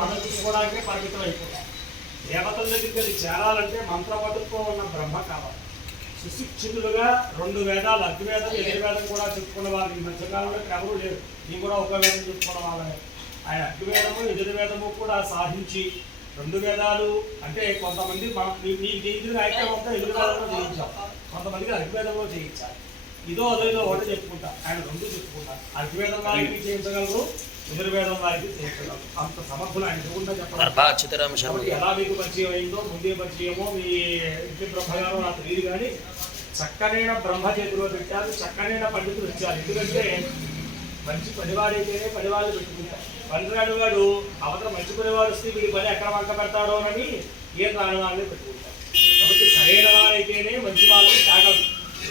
మనం తీసుకోవడానికే పరిమితం అయిపోతుంది దేవతల దగ్గరికి చేరాలంటే మంత్రపటుత్వం ఉన్న బ్రహ్మ కావాలి సుశిక్షితులుగా రెండు వేదాలు అగ్నివేదం యజుర్వేదం కూడా చెప్పుకున్న వాళ్ళు ఈ మధ్యకాలంలో ఎవరూ లేరు ఈ కూడా ఒక వేదం చెప్పుకున్న వాళ్ళే ఆయన అగ్నివేదము యజుర్వేదము కూడా సాధించి రెండు వేదాలు అంటే కొంతమంది నీ మీ- మీకు చేయించిన ఐక్యం అంతా చేయించాం కొంతమందికి అగ్నివేదంలో చేయించాలి ఇదో అదో ఇదో ఒకటి చెప్పుకుంటా. ఆయన రెండు చెప్పుకుంటారు అగ్నివేదం వారికి చేయించగలరు యజుర్వేదం వారికి చేయించగలరు. అంత సమర్థులు ఆయన ఎదుగుండా శర్మ కాబట్టి ఎలా మీకు పరిచయం అయిందో ముందే పరిచయమో మీ ఇంటి బ్రహ్మగారు నాకు తెలియదు కానీ చక్కనైన బ్రహ్మ చేతిలో పెట్టారు చక్కనైన పండితులు వచ్చారు. ఎందుకంటే మంచి పనివాడైతేనే పనివాళ్ళు పెట్టుకుంటారు. పనిరాడు వాడు అవతల మంచి పనివాడు వస్తే వీడి పని ఎక్కడ వంక పెడతాడో అని ఏ వాళ్ళని పెట్టుకుంటారు. కాబట్టి సరైన వారైతేనే మంచి వాళ్ళని తాగదు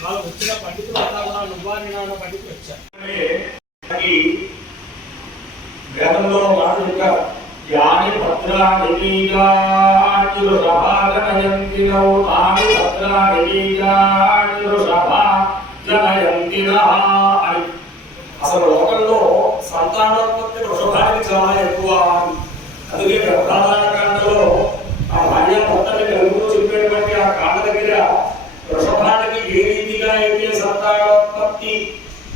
వాళ్ళు వచ్చిన పండితులు అంతా కూడా నువ్వా నేనా పండితులు వచ్చారు. గతంలో మాట ఇంకా యాని పత్రాలు బీజాని తాను పత్రాలు తాని అని. అసలు లోకంలో సంతానోత్పత్తి వృషభానికి చాలా ఎక్కువ. అందుకే ప్రధానకాండలో ఆ భార్య భర్తని నలుగురు చెప్పినటువంటి ఆ కాండ దగ్గర వృషభానికి ఏ రీతిగా అయితే సంతానోత్పత్తి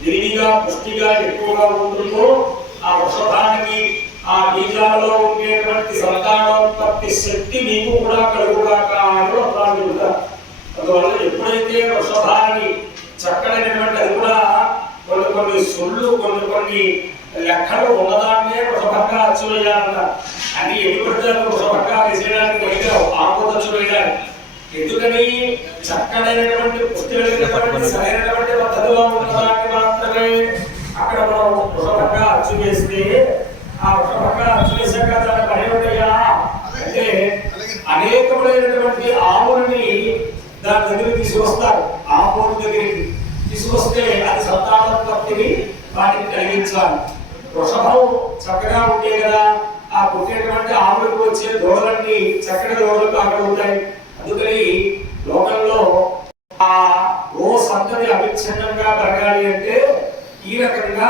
విరివిగా పుష్టిగా ఎక్కువగా ఉంటుందో ఆ వృషభానికి ఆ బీజాలలో ఉండేటువంటి సంతానోత్పత్తి శక్తి మీకు కూడా కలుగుగాక అని వృషభాన్ని అందువల్ల ఎప్పుడైతే వృషభాన్ని చక్కడైనటువంటి అది కూడా కొన్ని కొన్ని సొల్లు కొన్ని కొన్ని లెక్కలు ఉన్నదాన్నే వృషభంగా అచ్చు అది ఎన్ని పడితే వృషభంగా వేసేయడానికి పనికిరావు ఆకుదచ్చు వేయడానికి. ఎందుకని చక్కడైనటువంటి పుష్టి కలిగినటువంటి సరైనటువంటి పద్ధతిలో ఉన్నదాన్ని మాత్రమే అక్కడ మనం వృషభంగా అచ్చు వేస్తే ఆ వృషభంగా అచ్చు వేసాక దాని పని ఉంటాయా అంటే అనేకమైనటువంటి ఆవులని దాని దగ్గరికి తీసుకొస్తారు. ఆవుల దగ్గరికి తీసుకొస్తే అది సంతానోత్పత్తిని వాటికి కలిగించాలి. వృషభం చక్కగా ఉంటే కదా ఆ పుట్టేటువంటి ఆవులకు వచ్చే దూడలన్నీ చక్కటి దూడలకు అక్కడ ఉంటాయి. అందుకని లోకంలో ఆ ఓ సంతతి అవిచ్ఛిన్నంగా పెరగాలి అంటే ఈ రకంగా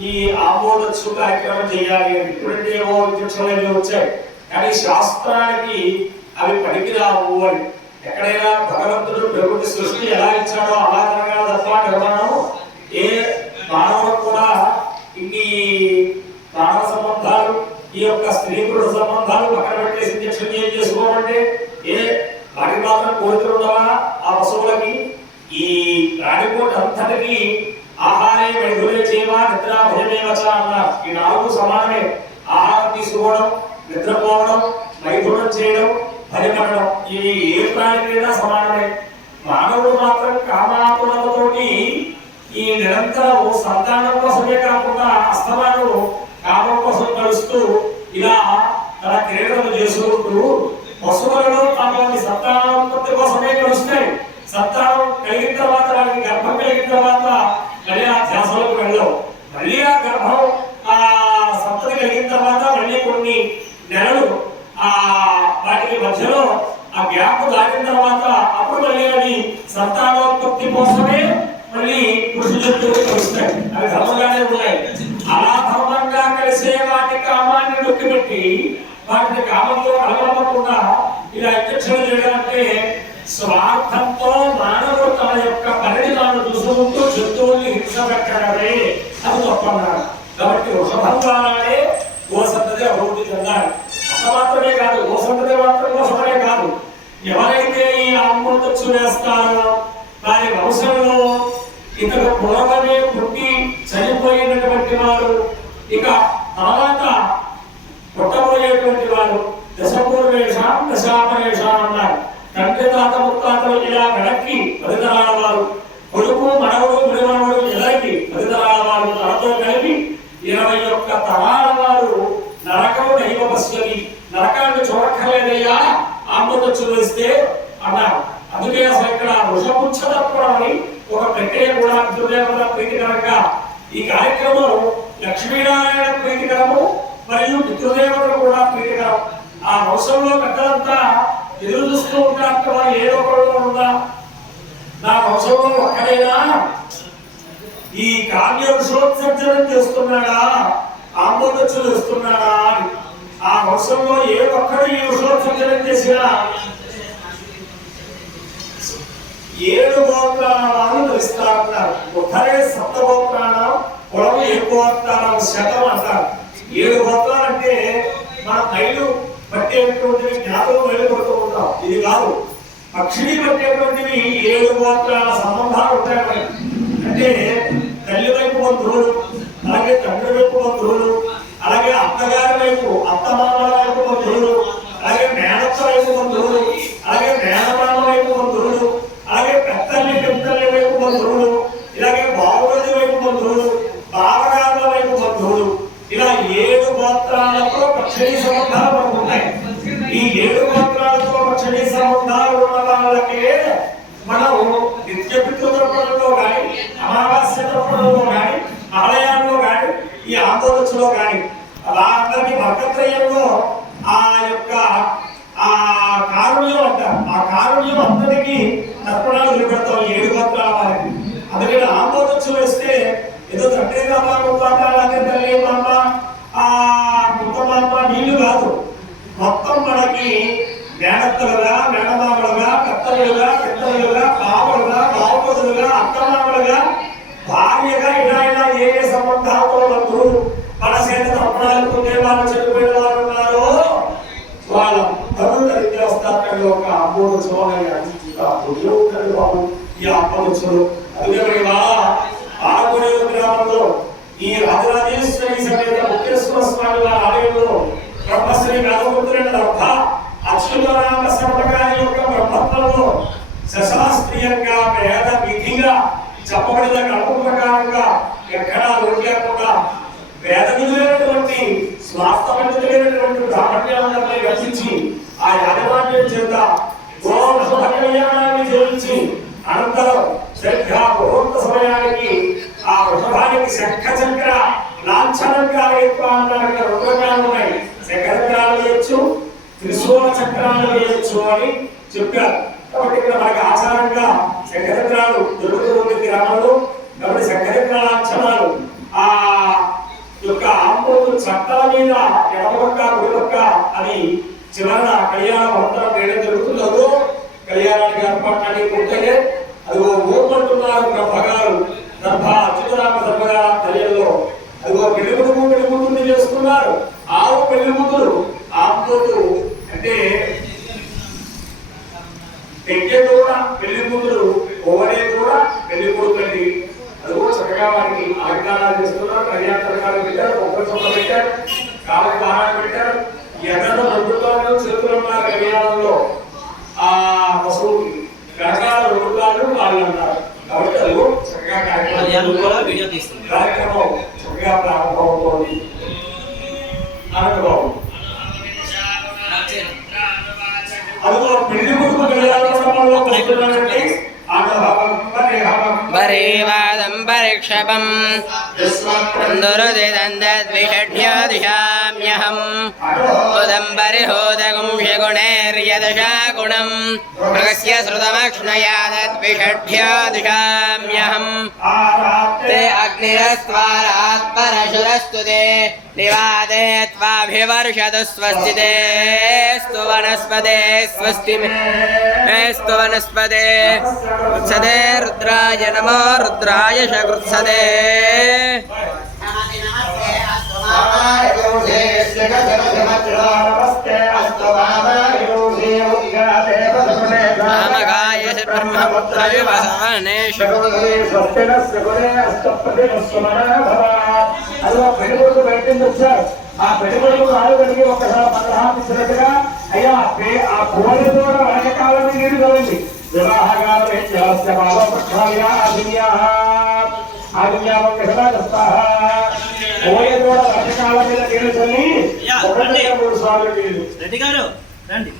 ఈ ఆమోదచ్చు కార్యక్రమం చేయాలి అని. ఇప్పుడంటే ఏవో విచక్షణలు వచ్చాయి. కానీ శాస్త్రానికి అవి పనికిరావు అని. ఎక్కడైనా భగవంతుడు ప్రకృతి సృష్టి ఎలా ఇచ్చాడో అలా జరగాలి తప్ప నిర్మాణం ఏ మానవుడు కూడా ఇన్ని ప్రాణ సంబంధాలు ఈ యొక్క స్త్రీ పురుష సంబంధాలు పక్కన పెట్టేసి ఏం చేసుకోమంటే ఏ వాటికి మాత్రం కోరికలు ఉండవా ఆ పశువులకి ఈ రాణికోట అంతటికి ఆహారే వైద్యులే చేయవా నిద్ర భయమేవచ అన్నారు ఈ నాలుగు సమానమే. ఆహారం తీసుకోవడం నిద్రపోవడం మైథునం చేయడం భయపడడం ఇవి ఏ ప్రాణికైనా సమానమే. మానవుడు మాత్రం కామాతులతోటి ఈ నిరంతరం సంతానం కోసమే కాకుండా అస్తమానం కామం కోసం కలుస్తూ ఇలా తన క్రీడలు చేసుకుంటూ పశువులలో తమ సంతానోత్పత్తి కోసమే కలుస్తాయి. సంతానం కలిగిన తర్వాత వాటికి గర్భం కలిగిన తర్వాత మళ్ళీ ఆ ధ్యాసలకు వెళ్ళవు మళ్ళీ ఆ గర్భం ఆ సంతతి కలిగిన తర్వాత మళ్ళీ కొన్ని నెలలు ఆ వాటికి మధ్యలో ఆ గ్యాప్ దాటిన తర్వాత అప్పుడు మళ్ళీ అది సంతానోత్పత్తి కోసమే మళ్ళీ కృషి జంతువులు కలుస్తాయి అవి ధర్మంగానే ఉన్నాయి. అలా ధర్మంగా కలిసే వాటి కామాన్ని నొక్కిపెట్టి వాటిని కామంతో కలపకుండా ఇలా ఇంజక్షన్ చేయడం స్వార్థంతో మానవుడు తన యొక్క పనిని తాను చూసుకుంటూ జంతువుల్ని హింస పెట్టడమే అని తప్పన్నారు. కాబట్టి వృషభం ద్వారానే గోసంతతి అభివృద్ధి చెందాలి. అంత మాత్రమే కాదు గోసంతతి మాత్రం కోసమే కాదు. ఎవరైతే ఈ ఆత్మహత్య వేస్తారో వారి వంశంలో ఇతర పూర్వమే పుట్టి చనిపోయినటువంటి వారు ఇక ఆంబోదొచ్చు అన్నారు. అందుకే అసలు ఇక్కడ వృషపుచ్చతత్వం అని ఒక ప్రక్రియ కూడా దుర్దేవత ప్రీతికరంగా ఈ కార్యక్రమం లక్ష్మీనారాయణ ప్రీతికరము మరియు పితృదేవతలు కూడా ప్రీతికరం. ఆ వంశంలో పెద్దలంతా ఎదురు చూస్తూ ఉంటారు కదా ఏదో ఒకడు ఉందా నా వంశంలో ఒక్కడైనా? ఈ కావ్య విషోత్సర్జనం చేస్తున్నాడా? ఆంబోదచ్చులు ఇస్తున్నాడా అని. ఆ వంశంలో ఏ ఒక్కడు ఈ విషోత్సర్జనం చేసినా ఏడు గోత్రాలను వాళ్ళు తెలుస్తారంటారు ఒకరే సప్త గోత్రాల కులం ఏ గోత్రాల శతం అంటారు. ఏడు గోత్రాలు అంటే మన కైలు పట్టేటువంటివి జ్ఞాపకం మైలు ఉంటాం. ఇది కాదు. పక్షిని పట్టేటువంటివి ఏడు గోత్రాల సంబంధాలు ఉంటాయి మనకి. అంటే తల్లి వైపు బంధువులు అలాగే తండ్రి వైపు బంధువులు అలాగే అత్తగారి వైపు అత్తమామల వైపు బంధువులు అలాగే మేనత్త వైపు బంధువులు అలాగే మేన బంధువులు ఇలాగే బావుగది వైపు బంధువులు బావగారుల వైపు బంధువులు ఇలా ఏడు గోత్రాలతో పక్షణీ సంబంధాలు మనకు ఉన్నాయి ఈ ఏడు గోత్రాలతో పక్షణీ సంబంధాలు ఉన్న వాళ్ళకే మనం నిత్య పితృతర్పణంలో కానీ అమావాస్య తర్పణంలో కానీ ఆలయాల్లో కానీ ఈ ఆందోళనలో కానీ వాళ్ళందరికీ వర్గత్రయంలో ఆ యొక్క ఆ కారుణ్యం అంట ఆ కారుణ్యం అందరికీ తర్పణాలు నిలబెడతాం ఏడు గోత్రాల వారికి అందుకని ఆందోళన వేస్తే ఏదో తండ్రి మామ ముత్తాత అలాగే తల్లి మామ ఆ ముత్త మామ నీళ్ళు కాదు. మొత్తం మనకి మేనత్తలుగా మేనమామలుగా కత్తలుగా పెద్దలుగా పావులుగా బావుపదులుగా అత్తమామలుగా భార్యగా ఇలా ఇలా ఏ ఏ సంబంధాలతో బంధువులు మన చేత తర్పణాలు పొందే వాళ్ళు చనిపోయిన వారు విద్యాస్థాపనలో ఒక అమ్మోడు చూడాలి ఉంటుంది బాబు. ఈ అప్పలుచులు అందుకే ఆగునేరు గ్రామంలో ఈ రాజరాజేశ్వరి సమేత ముక్తేశ్వర స్వామి వారి ఆలయంలో బ్రహ్మశ్రీ వేదముద్రైన యొక్క బ్రహ్మత్వంలో శశాస్త్రీయంగా వేద విధిగా చెప్పబడిన కల్ప ప్రకారంగా ఎక్కడా దొరికేకుండా వేద స్వాస్థవంతులైనటువంటి బ్రాహ్మణ్యాలను రచించి ఆ యాజమాన్యం చేత గోవృషభ కళ్యాణాన్ని చేయించి అనంతరం సరిగ్గా ముహూర్త సమయానికి ఆ వృషభానికి శంఖ చక్ర లాంఛనంగా ఏర్పాటు రుద్రకాలు ఉన్నాయి. శంఖచక్రాలు వేయచ్చు త్రిశూల చక్రాలు వేయచ్చు అని చెప్పారు. కాబట్టి ఇక్కడ మనకి ఆచారంగా కూడా కార్యక్రమం వీడియో తీస్తుంది కార్యక్రమం చక్కగా ప్రారంభమవుతోంది అనుభవం అదిగో పెళ్లి కొడుకు కళ్యాణ మండపంలో प्रक्षपम् दुरुदिदन्द्विषढ्यादिशाम्यहम् उदम्बरिहोदगुंशगुणैर्यदशा गुणम् मृगस्य श्रुतमक्ष्णया तद्विषढ्यादिशाम्यहम् ते अग्निरस्त्वारात्परशुरस्तु ते निवादे त्वाभिवर्षतु स्वस्तिते स्तु वनस्पते स्वस्ति मे स्तु वनस्पते सदे रुद्राय नमो रुद्राय शकृत्स सदे ఆ పెట్టుబడులకు ఆరోగ్యానికి ఒకసారి పదహారు అయ్యా ఆ కోడి ద్వారా వెనకాలని నీరు కదండి వివాహ కాలం ఏం చేస్తే బాబా పక్షాలు ఆదిన్యా ఆదిన్యా కోడి వెనకాలం మీద నీరు చల్లి. మూడు సార్లు రెడ్డి గారు రండి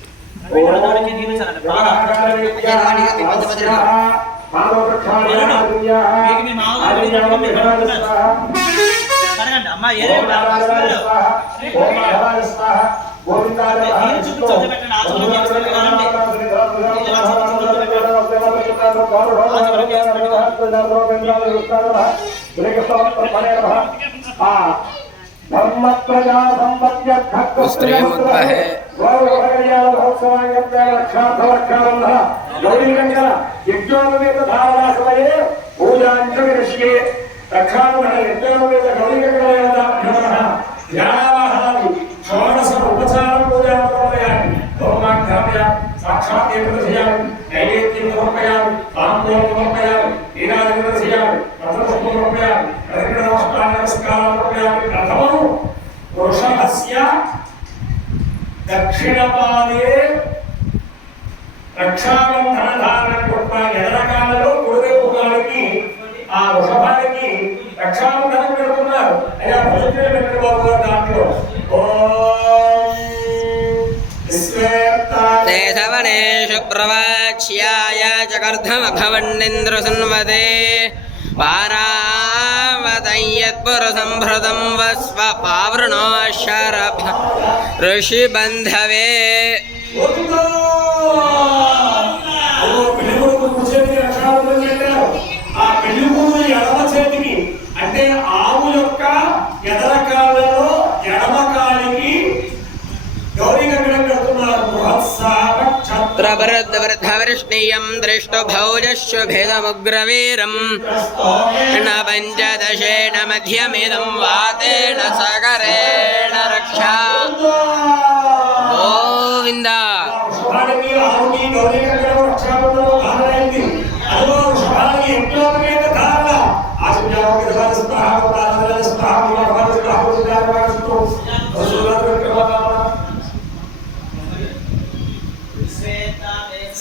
అమ్మా स्त्री होता है। पूजाञ्चविषये रक्षानुमः यज्ञानुवेद गौरीकङ्कलयादाभ्यमः ध्यानाः षोडश उपचारं पूजामकर्पयामि होमाख्यापयामि साक्षात् एव दर्शयामि नैवेद्यं समर्पयामि ताम्बूलं समर्पयामि సమర్పయామి తాంబూలం సమర్పయామి నీరాజనం దర్శయామి నమస్కార వృషభస్య దక్షిణపాదే రక్షాబంధన ధారణ కొట్ట ఎదరకాలలో గురుదేవు గారికి ఆ వృషభానికి రక్షాబంధనం పెడుతున్నారు అయ్యా భజన వెంకట బాబు గారు దాంట్లో ఓ విశ్వేత్తా ते सवनेषु प्रवाच्याय जगर्धमघवन्निन्द्रसंवदे पारावतं यत्पुरसम्भृतं वस्व पावृणो शरभ ऋषिबन्धवे वृद्धवृद्धवर्ष्णीयं दृष्टुभौजशुभिदमुग्रवीरं न पञ्चदशेन मध्यमिदं वातेन सगरेण रक्षा गोविन्द स्वाहा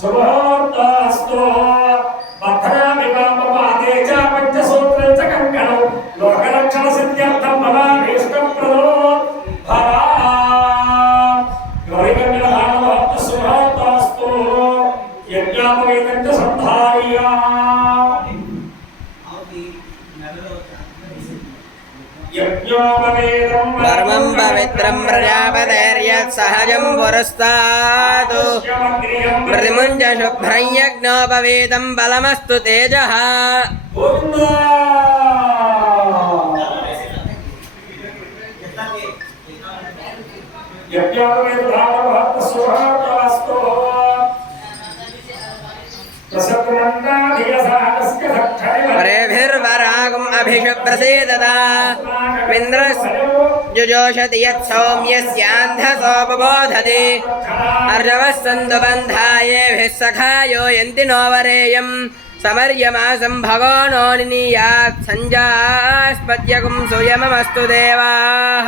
Somehow सहजं पुरस्तात् प्रतिमुञ्च शुभ्रं यज्ञोपवीतं बलमस्तु तेजः परेभिर्वरागम् अभिषुप्रसीदता विन्द्रजुजोषति यत् सौम्यस्यान्धसोपबोधति अर्जवः सन्तु बन्धायेभिः सखायो यन्ति नो वरेयम् समर्यमासं भगो नो निनीयात् सञ्जास्पद्यकुं सुयममस्तु देवाः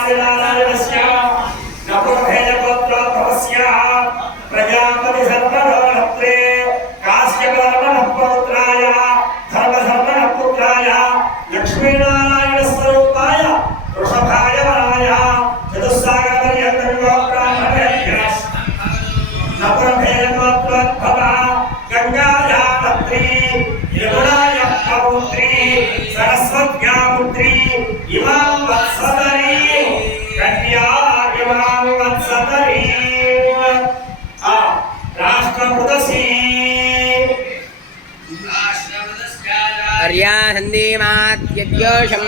భార్యా సందేమాత్యోషం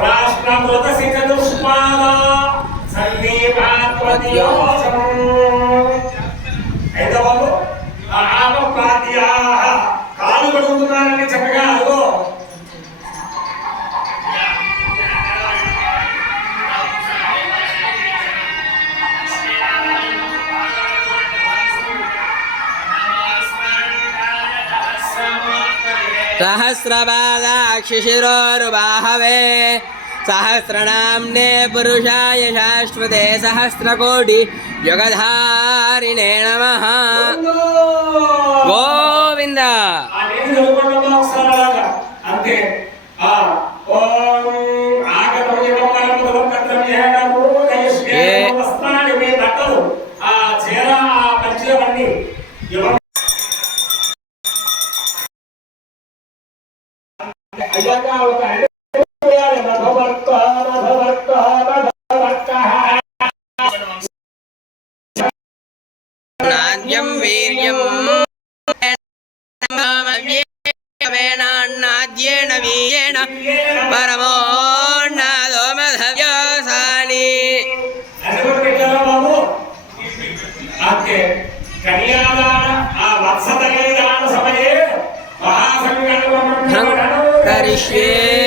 రాష్ట్రమృత సిద్ధ దుష్పాల సర్వే భాగవతి सहस्रपादाक्षिशिरोरुबाहवे सहस्रनाम्ने पुरुषाय शाश्वते सहस्रकोटि युगधारिणे Hare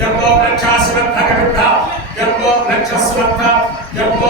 जब वो अपना स्वास्थ्य रखा जब वो अपना स्वास्थ्य रखा जब वो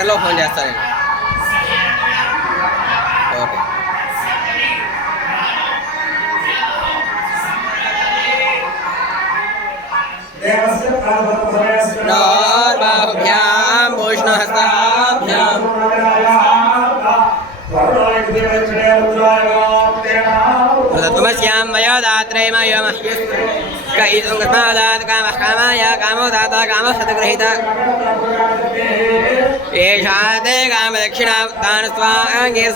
గంటలో ఫోన్ చేస్తాను నేను ఓకే నార్భ్యాం ఉష్ణహస్తాభ్యాం ఋతుమస్యాం వయోదాత్రేమ ఈశ్వరం కస్మాదాత్ కామః కామాయ కామో దాత కామో సతగ్రహీత ఏషా తే కామ దక్షిణ దాన స్వాంగే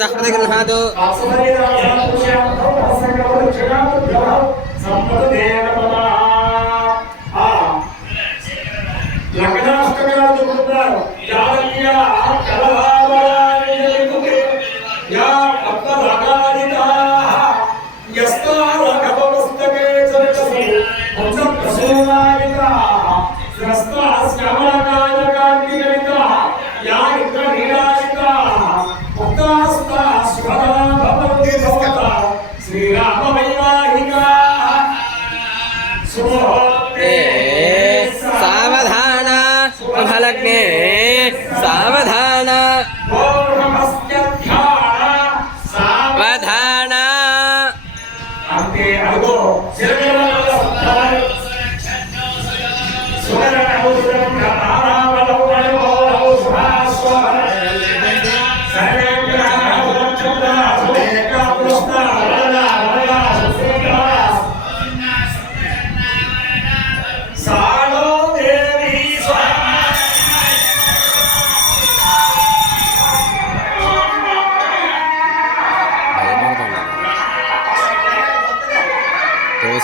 हस्ता श्यामलकाय कान्तिकलिता यानि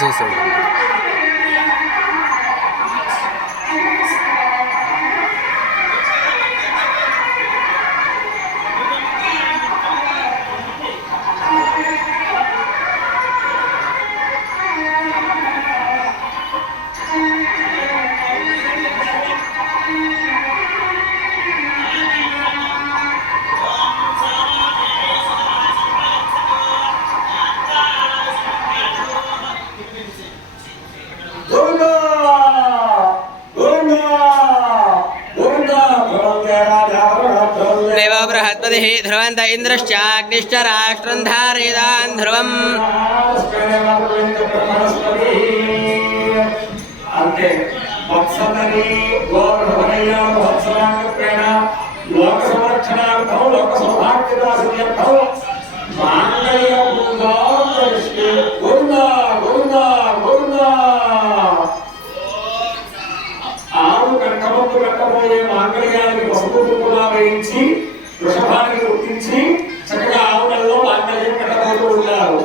是嗖 లోక సౌభాగ్యదాసర్యర్థం మాంగళ్య గోవింద గోవింద గోవింద ఆరు కనకమందు కట్టబోయే మాంగళ్యానికి పసుపు కుంకుమ వేయించి వృషభానికి గుర్తించి చక్కగా ఆవులలో మాంగళ్యం కట్టబోతూ ఉంటారు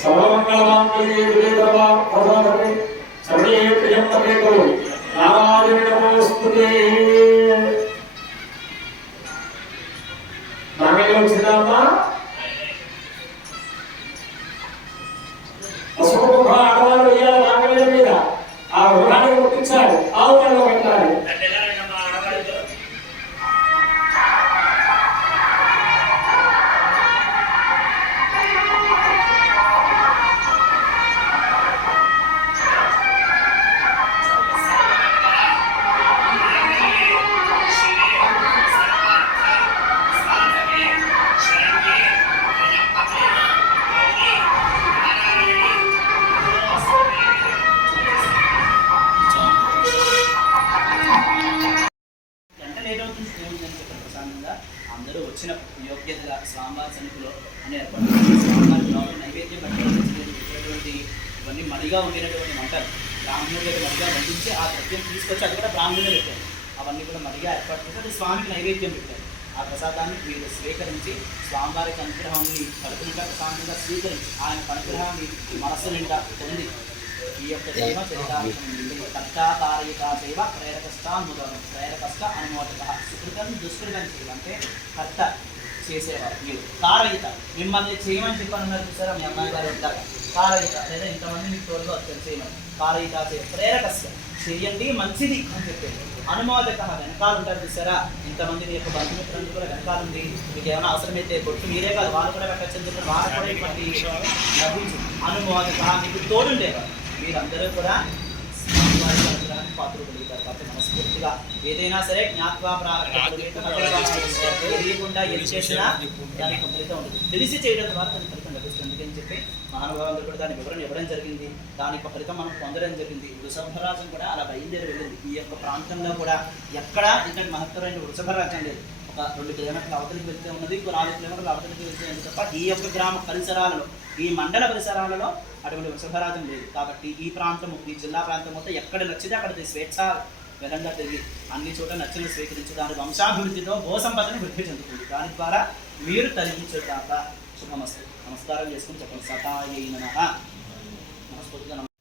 సర్వమంగళమాంగళ్యే వివేదమా ప్రధానమే సర్వే ప్రియంతమే గురు నమోస్తుతే. మాంగళ్యం వచ్చిందమ్మా? పసుపు ఆడవాళ్ళు వేయాలి మాంగళ్యం మీద ఆ వృషభానికి గుర్తించాలి ఆవు పెట్టాలి నైవేద్యం పెట్టారు. ఆ ప్రసాదాన్ని మీరు స్వీకరించి స్వామివారికి అనుగ్రహాన్ని కడుపు ప్రశాంతంగా స్వీకరించి ఆయన అనుగ్రహాన్ని మనస్సు నిండా పొంది ఈ యొక్క సేవ చరితార్థం కర్తాకారయికా సేవ ప్రేరకస్థ అనుమోదక. సుకృతం దుష్కృతం చేయాలంటే కర్త చేసేవారు మీరు. కారయిత. మిమ్మల్ని చేయమని చెప్పనున్నారు చూసారా మీ అమ్మాయి గారు ఉంటారు కారయిత. లేదా ఇంతమంది మీకు తోడుగా వచ్చారు చేయమని. కారయిత చే ప్రేరకస్య చేయండి మంచిది అని చెప్పేది అనుమోదక వెనకాల ఉంటారు చూసారా? ఇంతమంది మీ యొక్క బంధుమిత్రులు కూడా వెనకాల ఉంది మీకు ఏమైనా అవసరమైతే కొట్టు. మీరే కాదు వాళ్ళు కూడా పెట్టచ్చు అని చెప్పి వాళ్ళు కూడా ఇటువంటి లభించు అనుమోదక మీకు తోడుండేవారు. మీరందరూ కూడా కాబట్టి మనస్ఫూర్తిగా ఏదైనా సరే జ్ఞాత్వా ప్రారంభ తెలియకుండా ఏది చేసినా దానికి ఫలితం ఉండదు. తెలిసి చేయడం ద్వారా అని చెప్పి మహానుభావులు కూడా దాని వివరణ ఇవ్వడం జరిగింది. దానికి ఫలితం మనం పొందడం జరిగింది. వృషభరాజం కూడా అలా బయలుదేరి వెళ్ళింది. ఈ యొక్క ప్రాంతంలో కూడా ఎక్కడ ఇంతటి మహత్తరమైన వృషభరాజం లేదు. ఒక రెండు కిలోమీటర్ల అవతలికి వెళ్తే ఉన్నది ఇంకో నాలుగు కిలోమీటర్ల అవతలికి వెళ్తే ఉంది తప్ప ఈ యొక్క గ్రామ పరిసరాలలో ఈ మండల పరిసరాలలో అటువంటి వృషభరాజం లేదు. కాబట్టి ఈ ప్రాంతము ఈ జిల్లా ప్రాంతం మొత్తం ఎక్కడ నచ్చితే అక్కడ స్వేచ్ఛ విధంగా తిరిగి అన్ని చోట్ల నచ్చిన స్వీకరించి దాని వంశాభివృద్ధితో భూ సంపదని వృద్ధి చెందుతుంది. దాని ద్వారా మీరు తరించేదాకా శుభమస్తుంది నమస్కారం చేసుకుని చెప్పండి సతాయ మనస్ఫూర్తిగా నమ-